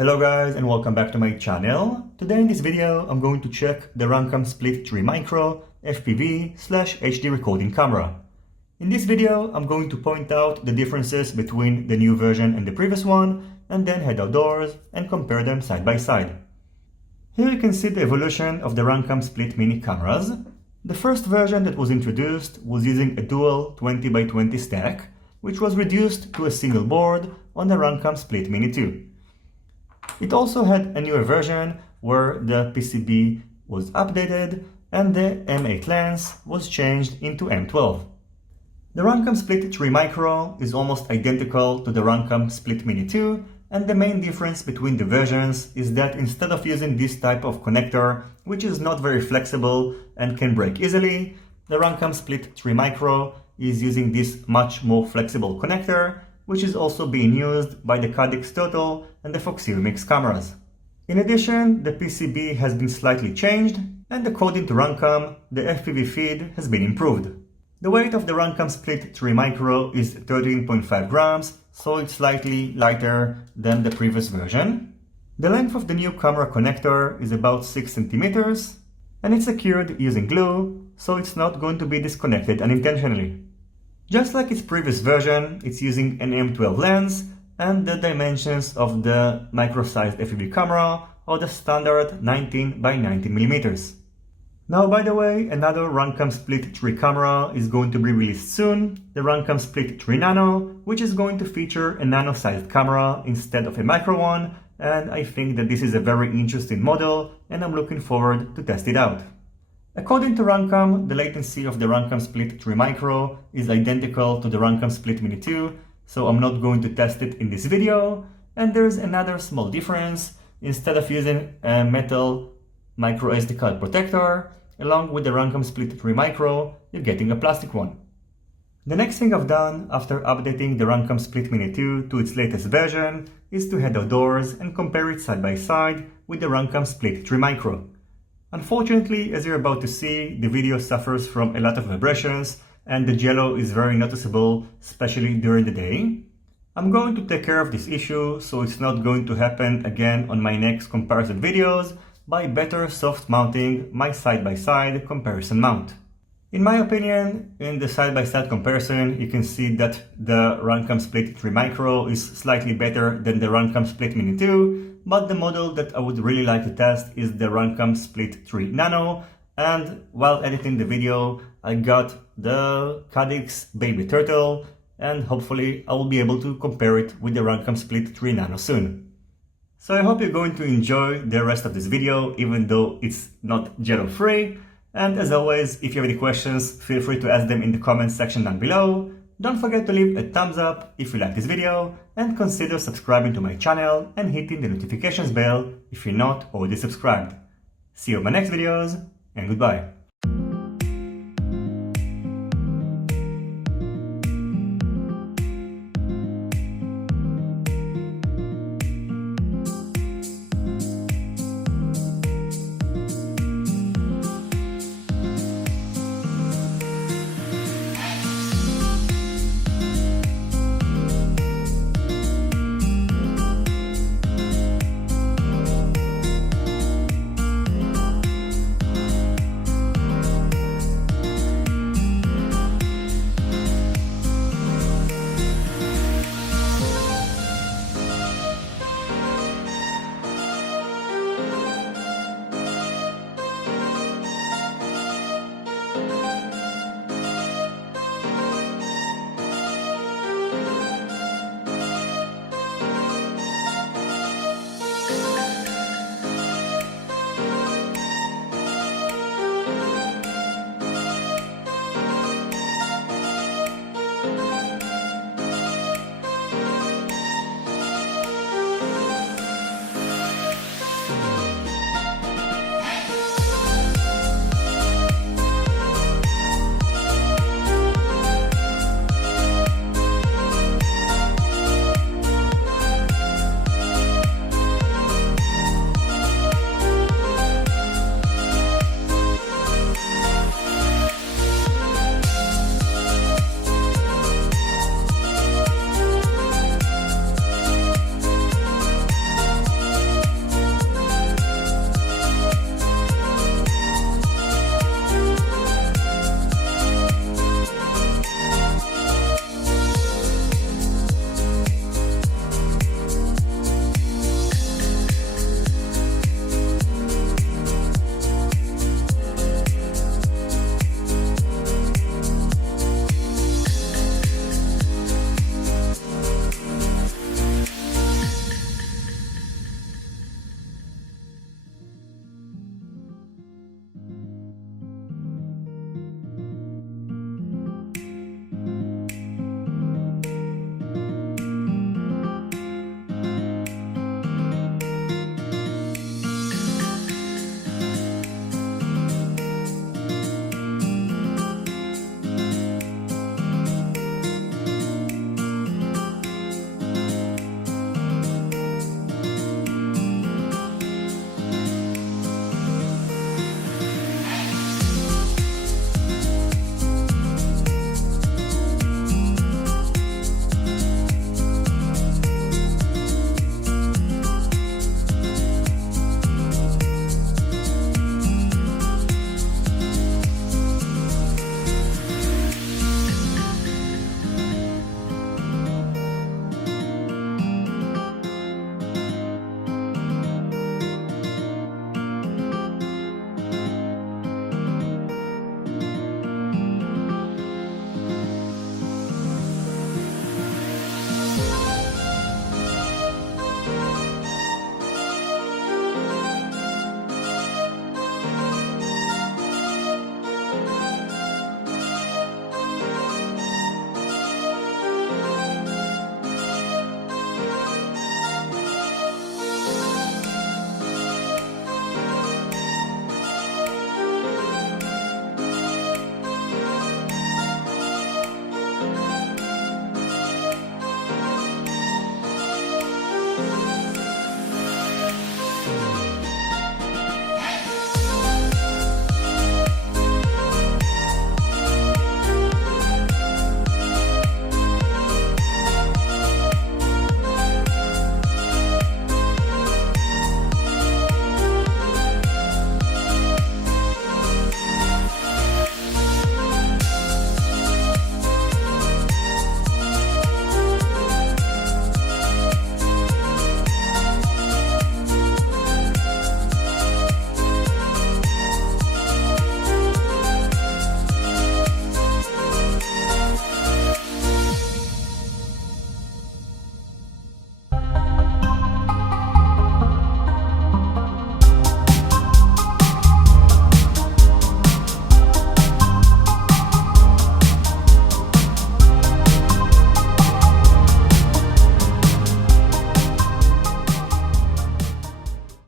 Hello guys and welcome back to my channel. Today in this video I'm going to check the Runcam Split 3 Micro FPV/HD recording camera. In this video I'm going to point out the differences between the new version and the previous one and then head outdoors and compare them side by side. Here you can see the evolution of the Runcam Split Mini cameras. The first version that was introduced was using a dual 20x20 stack, which was reduced to a single board on the Runcam Split Mini 2. It also had a newer version where the PCB was updated and the M8 lens was changed into M12. The Runcam Split 3 Micro is almost identical to the Runcam Split Mini 2, and the main difference between the versions is that instead of using this type of connector, which is not very flexible and can break easily, the Runcam Split 3 Micro is using this much more flexible connector, which is also being used by the Caddx Turtle and the Foxy Remix cameras. In addition, the PCB has been slightly changed, and according to Runcam, the FPV feed has been improved. The weight of the Runcam Split 3 Micro is 13.5 grams, so it's slightly lighter than the previous version. The length of the new camera connector is about 6 centimeters, and it's secured using glue, so it's not going to be disconnected unintentionally. Just like its previous version, it's using an M12 lens, and the dimensions of the micro-sized FPV camera are the standard 19 by 19 millimeters. Now, by the way, another Runcam Split 3 camera is going to be released soon, the Runcam Split 3 Nano, which is going to feature a nano-sized camera instead of a micro one, and I think that this is a very interesting model, and I'm looking forward to test it out. According to Runcam, the latency of the Runcam Split 3 Micro is identical to the Runcam Split Mini 2, so I'm not going to test it in this video. And there's another small difference. Instead of using a metal micro SD card protector, along with the Runcam Split 3 Micro, you're getting a plastic one. The next thing I've done after updating the Runcam Split Mini 2 to its latest version is to head outdoors and compare it side by side with the Runcam Split 3 Micro. Unfortunately, as you're about to see, the video suffers from a lot of vibrations and the jello is very noticeable, especially during the day. I'm going to take care of this issue so it's not going to happen again on my next comparison videos by better soft mounting my side-by-side comparison mount. In my opinion, in the side-by-side comparison, you can see that the Runcam Split 3 Micro is slightly better than the Runcam Split Mini 2, but the model that I would really like to test is the Runcam Split 3 Nano, and while editing the video, I got the Caddx Baby Turtle, and hopefully I will be able to compare it with the Runcam Split 3 Nano soon. So I hope you're going to enjoy the rest of this video, even though it's not jello-free. And as always, if you have any questions, feel free to ask them in the comments section down below. Don't forget to leave a thumbs up if you like this video, and consider subscribing to my channel and hitting the notifications bell if you're not already subscribed. See you in my next videos, and goodbye.